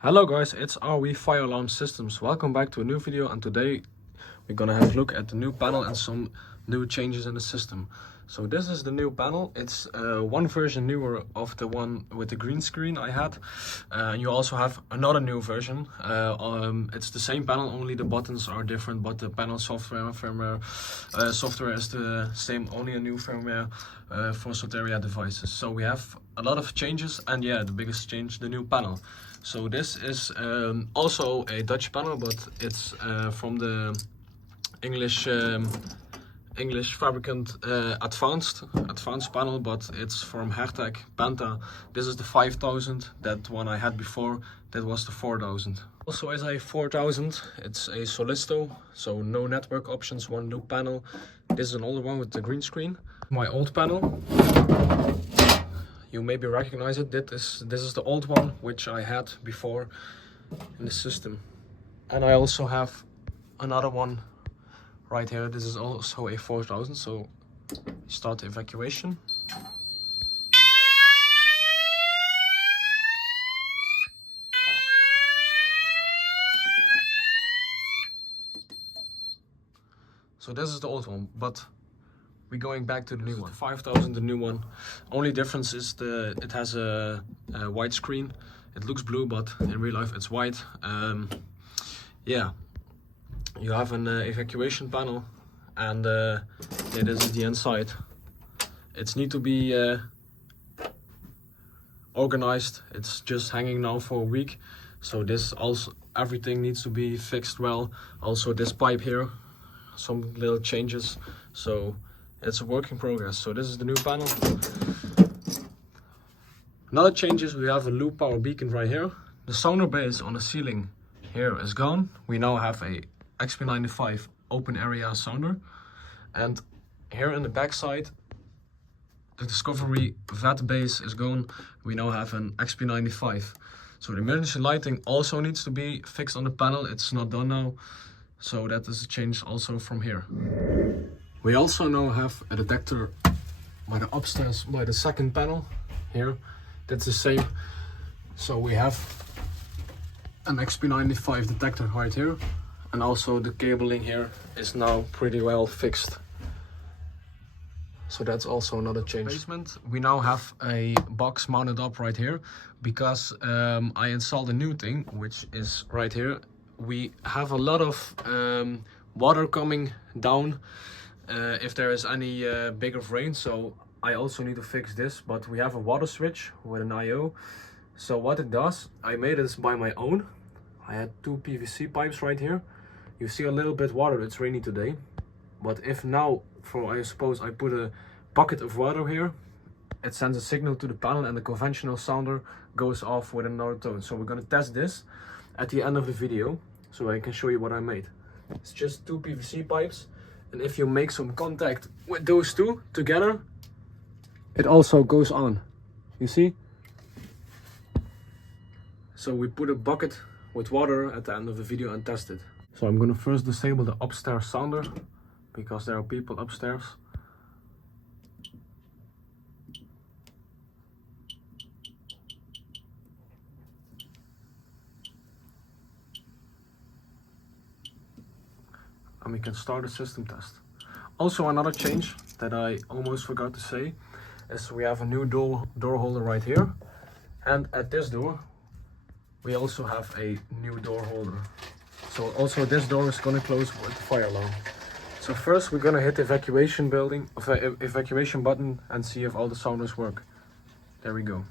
Hello guys, it's RW Fire Alarm Systems. Welcome back to a new video, and today we're gonna have a look at the new panel and some new changes in the system. So this is the new panel. It's one version newer of the one with the green screen I had. You also have another new version. It's the same panel, only the buttons are different, but the panel software and firmware software is the same, only a new firmware for Soteria devices. So we have a lot of changes, and yeah, the biggest change, the new panel. So this is also a Dutch panel, but it's from the English fabricant advanced panel, but it's from Hertec Penta. This is the 5000. That one I had before, that was the 4000. Also is a 4000. It's a Solisto, so no network options, one loop panel. This is an older one with the green screen. My old panel, you maybe recognize it. This is the old one which I had before in the system. And I also have another one right here. This is also a 4000, so start the evacuation. So this is the old one, but we're going back to the new one. 5000, the new one. Only difference is it has a white screen. It looks blue, but in real life it's white. Yeah, you have an evacuation panel, and yeah, this is the inside. It's need to be organized. It's just hanging now for a week, so this also, everything needs to be fixed well. Also this pipe here, some little changes, so it's a work in progress. So this is the new panel. Another change is we have a loop power beacon right here. The sounder base on the ceiling here is gone. We now have a XP95 open area sounder, and here in the back side the Discovery VAT base is gone. We now have an XP95. So the emergency lighting also needs to be fixed on the panel. It's not done now, so that is a change also from here. We also now have a detector by the upstairs, by the second panel here. That's the same. So we have an XP95 detector right here, and also the cabling here is now pretty well fixed. So that's also another change. Basement, we now have a box mounted up right here, because I installed a new thing, which is right here. We have a lot of water coming down if there is any big of rain, so I also need to fix this. But we have a water switch with an IO. So what it does, I made this by my own. I had two PVC pipes right here. You see a little bit water, it's rainy today. But if now, I suppose I put a bucket of water here, it sends a signal to the panel and the conventional sounder goes off with another tone. So we're gonna test this at the end of the video, so I can show you what I made. It's just two PVC pipes, and if you make some contact with those two together, it also goes on. You see? So we put a bucket with water at the end of the video and test it. So I'm gonna first disable the upstairs sounder, because there are people upstairs. And we can start a system test. Also, another change that I almost forgot to say is we have a new door holder right here, and at this door we also have a new door holder. So also this door is gonna close with the fire alarm. So first we're gonna hit the evacuation button and see if all the sounders work. There we go.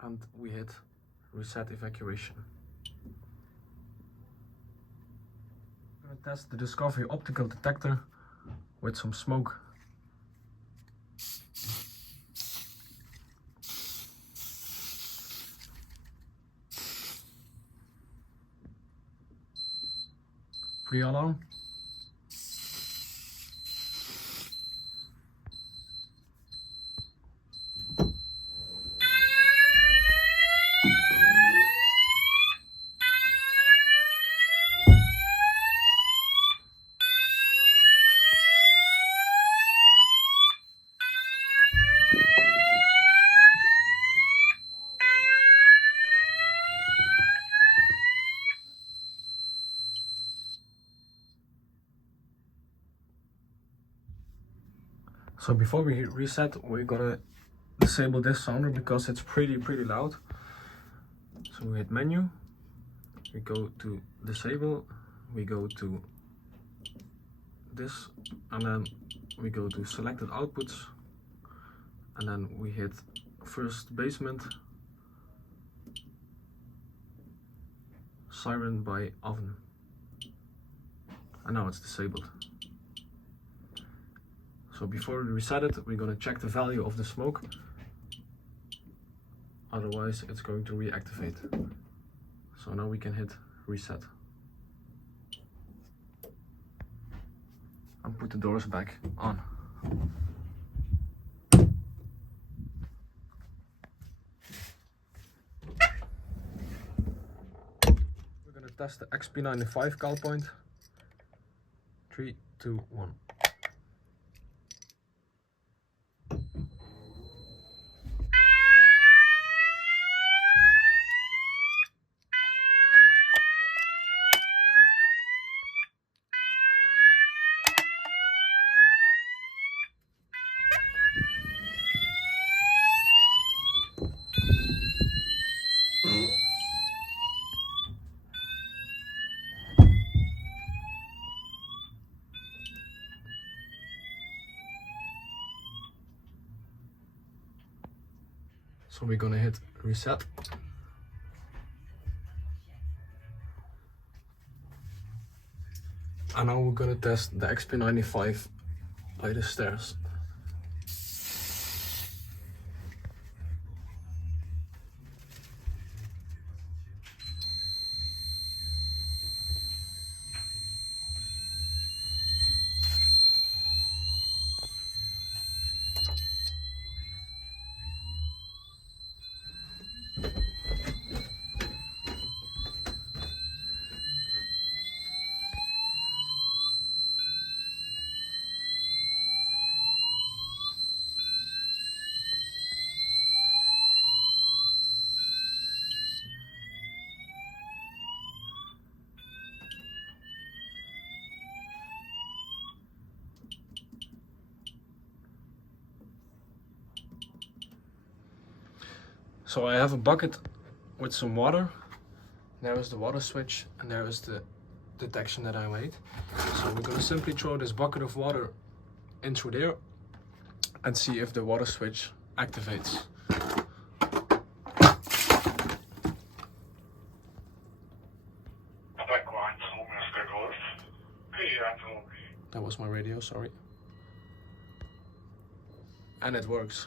And we hit reset evacuation. I'm gonna test the Discovery optical detector with some smoke. Pre-alarm. So before we reset, we're gonna disable this sounder because it's pretty loud. So we hit menu, we go to disable, we go to this, and then we go to selected outputs, and then we hit first basement, siren by oven, and now it's disabled. So before we reset it, we're gonna check the value of the smoke, otherwise it's going to reactivate. So now we can hit reset and put the doors back on. We're gonna test the XP95 cal point. 3, 2, 1. So we're gonna hit reset. And now we're gonna test the XP95 by the stairs. So I have a bucket with some water. There is the water switch, and there is the detection that I made. So we're gonna simply throw this bucket of water in through there and see if the water switch activates. That was my radio, sorry. And it works.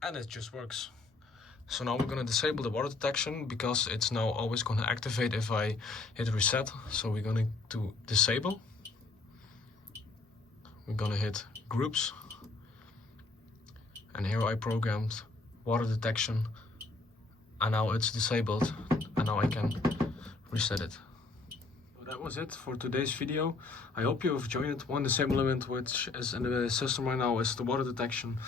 And it just works. So now we're gonna disable the water detection because it's now always gonna activate if I hit reset. So we're gonna do disable. We're gonna hit groups. And here I programmed water detection. And now it's disabled. And now I can reset it. So that was it for today's video. I hope you have enjoyed it. One disable element which is in the system right now is the water detection.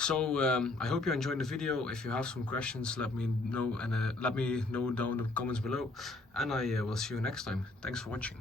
So I hope you enjoyed the video. If you have some questions, let me know, and let me know down in the comments below, and I will see you next time. Thanks for watching.